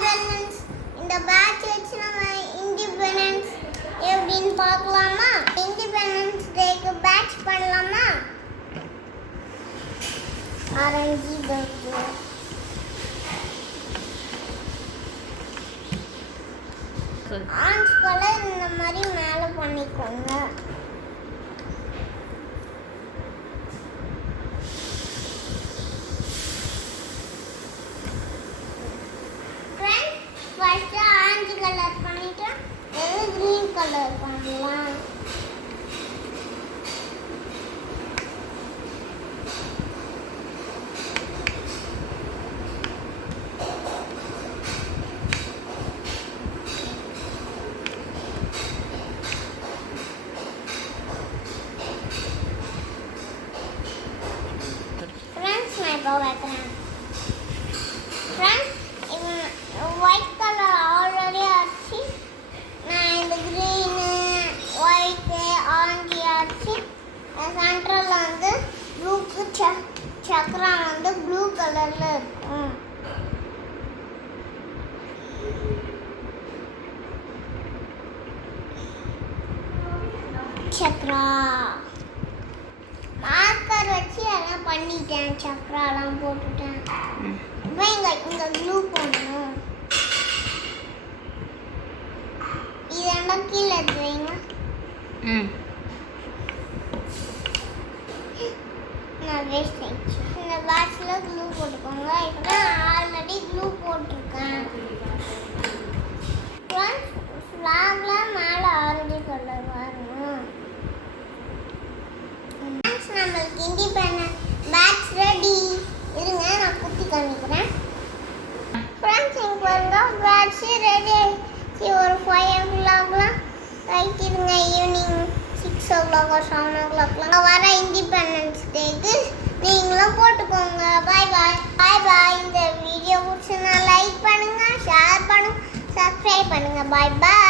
Independence இந்த batch வச்சு நம்ம இண்டிபெண்டன்ஸ் எப்படின்னு பார்க்கலாமா? இண்டிபெண்டன்ஸ் டேக்கு பேட்ச் பண்ணலாமா? ஆரஞ்சு பர்டு ஆரஞ்சு கலர் இந்த மாதிரி மேலே பண்ணிக்கோங்க. ஃபர்ஸ்ட் ஆரஞ்சு கலர் பண்ணிட்டு கிரீன் கலர் பண்ணலாம். ஃப்ரெண்ட்ஸ் நான் இப்போ வைக்கிறேன். ஃப்ரெண்ட்ஸ் ஒயிட் கலர் ஆல்ரெடி ஆச்சு. நான் இந்த க்ரீனு ஒயிட்டு ஆரஞ்சு ஆச்சு. சென்ட்ரலில் வந்து ப்ளூக்கு சக்கரா வந்து ப்ளூ கலரில் இருக்கும். சக்கரா மார்க்கர் வச்சு எல்லாம் பண்ணிட்டேன். சக்கராலாம் போட்டுட்டேன். இப்போ இங்கே க்ளூ போடணும். இதெல்லாம் கீழே எடுத்து வைங்க. நான் வேஸ்ட் ஆயிடுச்சு. இந்த பாக்ஸில் க்ளூ போட்டுக்கோங்க. இப்போ நான் ஆல்ரெடி க்ளூ போட்டிருக்கேன். ஃப்ளாகில் மேலே ஆரஞ்சு கலர் வரணும். நம்மளுக்கு இண்டிபெண்டன்ட் பேட்ச் ரெடி. இருங்க நான் குத்தி காமிக்கிறேன். ஃப்ரெண்ட்ஸ் இங்கே பாருங்க பேட்ச் ரெடி. ஒரு 5 o'clockலாம் ரைட் இருங்க. ஈவினிங் 6 o'clock or 7 o'clockலாம் வர இண்டிபெண்டன்ஸ் டேக்கு நீங்களும் போட்டுக்கோங்க. பாய் பாய் பாய் பாய். இந்த வீடியோ பிடிச்சுன்னா லைக் பண்ணுங்கள், ஷேர் பண்ணுங்கள், சப்ஸ்கிரைப் பண்ணுங்கள். பாய் பாய்.